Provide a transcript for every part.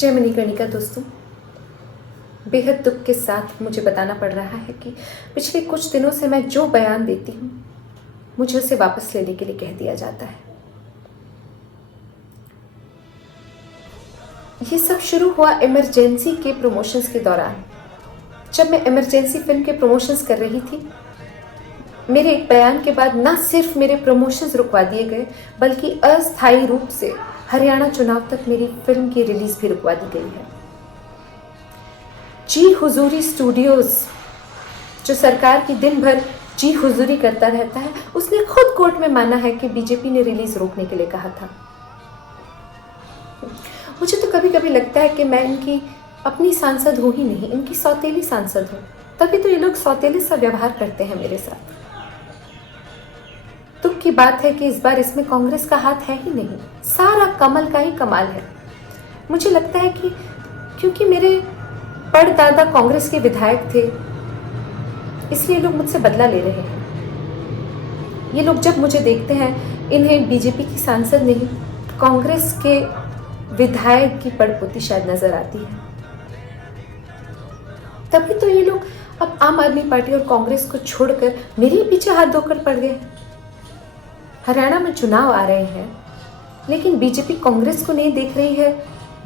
जय मणिकर्णिका दोस्तों, बेहद दुख के साथ मुझे बताना पड़ रहा है कि पिछले कुछ दिनों से मैं जो बयान देती हूँ मुझे उसे वापस लेने के लिए कह दिया जाता है। ये सब शुरू हुआ इमरजेंसी के प्रमोशंस के दौरान। जब मैं इमरजेंसी फिल्म के प्रमोशंस कर रही थी, मेरे एक बयान के बाद न सिर्फ मेरे प्रमोशंस रुकवा दिए गए बल्कि अस्थायी रूप से हरियाणा चुनाव तक मेरी फिल्म की रिलीज भी रुकवा दी गई है। जी हुजूरी स्टूडियोज, जो सरकार की दिन भर जी हुजूरी करता रहता है, उसने खुद कोर्ट में माना है कि बीजेपी ने रिलीज रोकने के लिए कहा था। मुझे तो कभी कभी लगता है कि मैं इनकी अपनी सांसद हूँ ही नहीं, इनकी सौतेली सांसद हूँ। तभी तो ये लोग सौतेले सा व्यवहार करते हैं मेरे साथ। दुख की बात है कि इस बार इसमें कांग्रेस का हाथ है ही नहीं, सारा कमल का ही कमाल है। मुझे लगता है कि क्योंकि मेरे परदादा कांग्रेस के विधायक थे, इसलिए लोग मुझसे बदला ले रहे हैं। ये लोग जब मुझे देखते हैं, इन्हें बीजेपी की सांसद नहीं, कांग्रेस के विधायक की पड़पोती शायद नजर आती है। तभी तो ये लोग अब आम आदमी पार्टी और कांग्रेस को छोड़कर मेरे पीछे हाथ धोकर पड़ गए। हरियाणा में चुनाव आ रहे हैं, लेकिन बीजेपी कांग्रेस को नहीं देख रही है,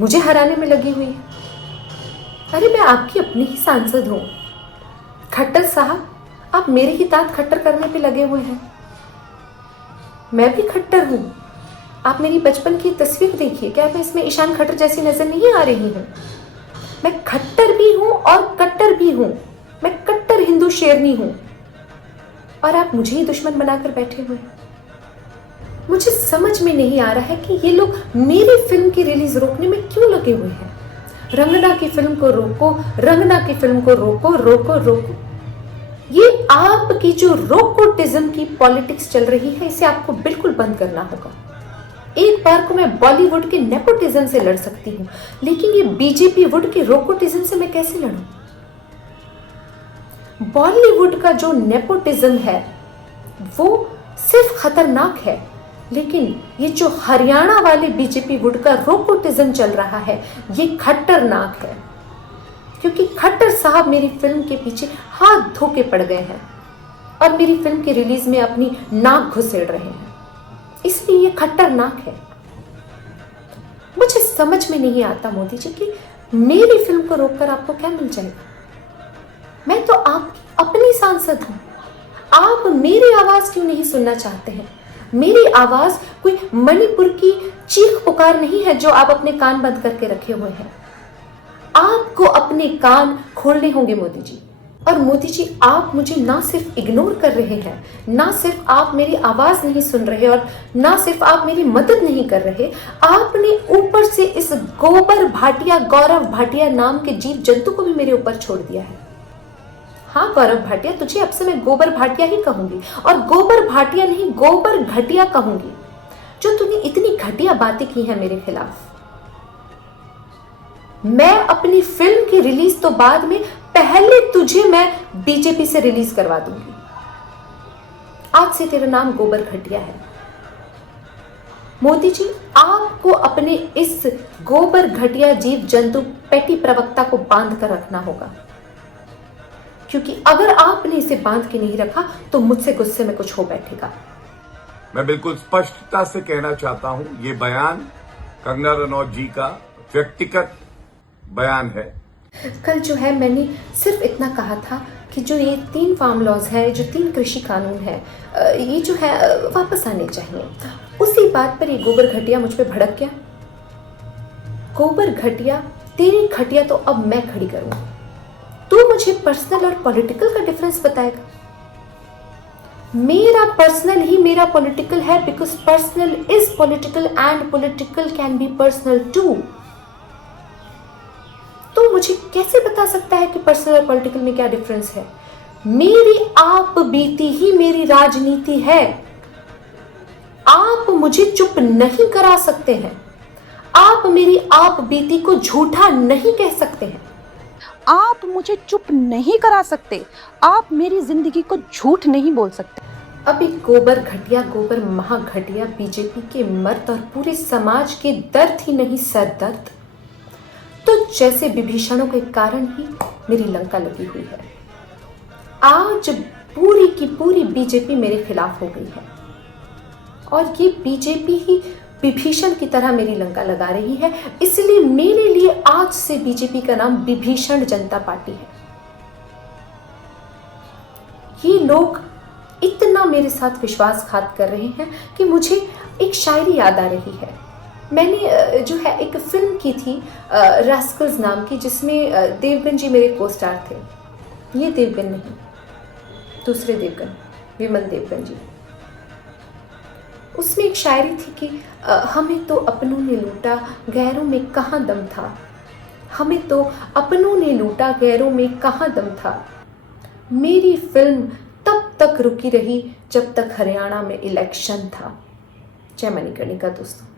मुझे हराने में लगी हुई है। अरे मैं आपकी अपनी ही सांसद हूं। खट्टर साहब, आप मेरे ही दांत खट्टर करने पे लगे हुए हैं। मैं भी खट्टर हूं। आप मेरी बचपन की तस्वीर देखिए, क्या मैं इसमें ईशान खट्टर जैसी नजर नहीं आ रही हूं? मैं खट्टर भी हूं और कट्टर भी हूं। मैं कट्टर हिंदू शेरनी हूं और आप मुझे ही दुश्मन बनाकर बैठे हुए हैं। मुझे समझ में नहीं आ रहा है कि ये लोग मेरी फिल्म की रिलीज रोकने में क्यों लगे हुए हैं। रंगना की फिल्म को रोको, रंगना की फिल्म को रोको, रोको रोको। ये आपकी जो रोकोटिज्म की पॉलिटिक्स चल रही है, इसे आपको बिल्कुल बंद करना होगा। एक बार को मैं बॉलीवुड के नेपोटिज्म से लड़ सकती हूँ, लेकिन ये बीजेपी वुड के रोकोटिज्म से मैं कैसे लड़ूं? बॉलीवुड का जो नेपोटिज्म है वो सिर्फ खतरनाक है, लेकिन ये जो हरियाणा वाले बीजेपी वुड का रोकोटिज्म चल रहा है, ये खतरनाक है। क्योंकि खट्टर साहब मेरी फिल्म के पीछे हाथ धो के पड़ गए हैं और मेरी फिल्म की रिलीज में अपनी नाक घुसेड़ रहे हैं, इसलिए ये खतरनाक है। मुझे समझ में नहीं आता मोदी जी कि मेरी फिल्म को रोककर आपको क्या मिल जाएगा। मैं तो आपकी अपनी सांसद हूं। आप मेरी आवाज क्यों नहीं सुनना चाहते हैं? मेरी आवाज कोई मणिपुर की चीख पुकार नहीं है जो आप अपने कान बंद करके रखे हुए हैं। आपको अपने कान खोलने होंगे मोदी जी। और मोदी जी, आप मुझे ना सिर्फ इग्नोर कर रहे हैं, ना सिर्फ आप मेरी आवाज नहीं सुन रहे और ना सिर्फ आप मेरी मदद नहीं कर रहे, आपने ऊपर से इस गोबर भाटिया, गौरव भाटिया नाम के जीव जंतु को भी मेरे ऊपर छोड़ दिया है। हाँ गौरव भाटिया, तुझे अब से मैं गोबर भाटिया ही कहूंगी, और गोबर भाटिया नहीं, गोबर घटिया कहूंगी, जो तूने इतनी घटिया बातें की हैं मेरे खिलाफ। मैं अपनी फिल्म की रिलीज तो बाद में, पहले तुझे मैं बीजेपी से रिलीज करवा दूंगी। आज से तेरा नाम गोबर घटिया है। मोदी जी, आपको अपने इस गोबर घटिया जीव जंतु पेटी प्रवक्ता को बांध कर रखना होगा, क्योंकि अगर आपने इसे बांध के नहीं रखा तो मुझसे गुस्से में कुछ हो बैठेगा। मैं बिल्कुल स्पष्टता से कहना चाहता हूं, ये बयान कंगना रनौत जी का व्यक्तिगत बयान है। कल जो है मैंने सिर्फ इतना कहा था कि जो ये 3 फार्म लॉज है, जो 3 कृषि कानून है, ये जो है वापस आने चाहिए। उसी बात पर ये गोबर घटिया मुझ पे भड़क गया। गोबर घटिया, तेरी घटिया तो अब मैं खड़ी करूंगी। तू मुझे पर्सनल और पॉलिटिकल का डिफरेंस बताएगा? मेरा पर्सनल ही मेरा पॉलिटिकल है, because personal is political and political can be personal too. तो मुझे कैसे बता सकता है कि पर्सनल और पॉलिटिकल में क्या डिफरेंस है? मेरी आप बीती ही मेरी राजनीति है। आप मुझे चुप नहीं करा सकते हैं। आप मेरी आप बीती को झूठा नहीं कह सकते हैं। आप मुझे चुप नहीं करा सकते। आप मेरी जिंदगी को झूठ नहीं बोल सकते। अभी गोबर घटिया, गोबर महाघटिया बीजेपी के मर्द और पूरे समाज के दर्द ही नहीं, सर दर्द। तुझ जैसे विभीषणों के कारण ही मेरी लंका लगी हुई है। आज पूरी की पूरी बीजेपी मेरे खिलाफ हो गई है और ये बीजेपी ही विभीषण की तरह मेरी लंका लगा रही है। इसलिए मेरे लिए आज से बीजेपी का नाम विभीषण जनता पार्टी है। ये लोग इतना मेरे साथ विश्वासघात कर रहे हैं कि मुझे एक शायरी याद आ रही है। मैंने जो है एक फिल्म की थी रास्कल्स नाम की, जिसमें देवगन जी मेरे को स्टार थे। ये देवगन नहीं, दूसरे देवगन, विमल देवगन जी। उसमें एक शायरी थी कि हमें तो अपनों ने लूटा, गैरों में कहाँ दम था। हमें तो अपनों ने लूटा, गैरों में कहाँ दम था। मेरी फिल्म तब तक रुकी रही जब तक हरियाणा में इलेक्शन था। जय मणिकर्णिका दोस्तों।